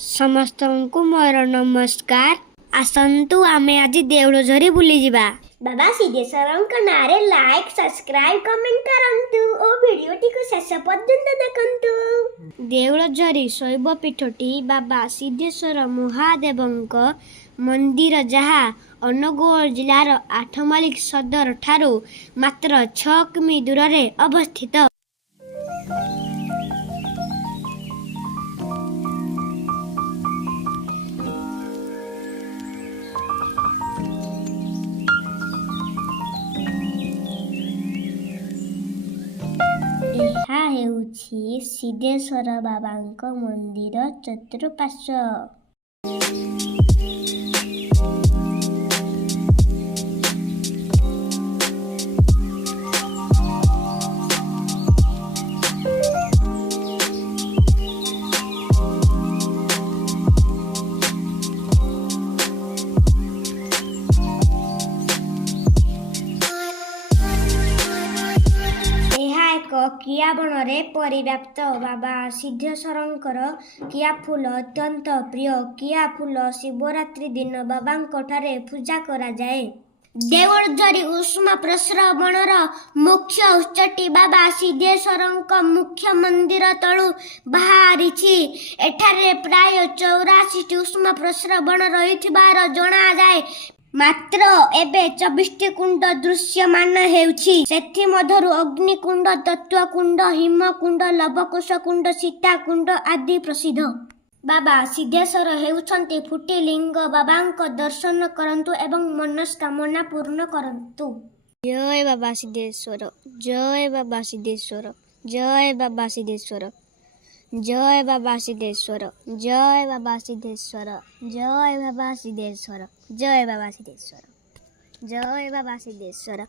समस्त को मोर नमस्कार। आसतु आमे आज देवलझरी बुली जिबा। बाबा सिद्धेश्वरଙ୍କ ନାଁରେ ଲାଇକ୍ ସବସ୍କ୍ରାଇବ୍ କମେଣ୍ଟ କରନ୍ତୁ ଓ ଭିଡ଼ିଓଟିକୁ ଶେଷ ପର୍ଯ୍ୟନ୍ତ ଦେଖନ୍ତୁ। देवलझरी शैव पीठटी बाबा सिद्धेश्वर महादेवଙ୍କ मंदिर जहा अनुगुल जिलार आठमल्लिक सदर ठारू मात्र 6 किमी दूर रे अवस्थित। ଏହା ହେଉଛି ସିद्धେଶ୍ୱର ବାବାଙ୍କ ମନ୍ଦିର ଚତୁଃପାର୍ଶ୍ୱ। किया बणरे परिव्याप्त बाबा सिद्धेश्वरंकर किया फूल अत्यंत प्रिय। किया फूल शिवरात्रि दिन बाबांको ठारे पूजा करा जाए। देवलझरी उष्मा प्रश्रवणर मुख्य उत्सटी बाबा सिद्धेश्वरंक मुख्य मंदिर तळु बाहरिछि। एठारे प्राय 84 उष्मा प्रश्रवण रहिथिबार जणा जाए। मात्र एबे 24टी कुंड दृश्यमान हेउछि। सेथि मधरु अग्निकुंड, तत्वकुंड, हिमकुंड, लवकुश कुंड, सीता कुंड आदि प्रसिद्ध। बाबा सिद्धेश्वर हेउछन्ति फुटिलिंग। बाबांक दर्शन करन्तु एवं मनस्कामना पूर्ण करन्तु। जय बाबा सिद्धेश्वर, जय बाबा सिद्धेश्वर, जय बाबा सिद्धेश्वर, जय बाबा सिद्धेश्वर, जय बाबा सिद्धेश्वर, जय बाबा सिद्धेश्वर, जय बाबा सिद्धेश्वर, जय बाबा सिद्धेश्वर।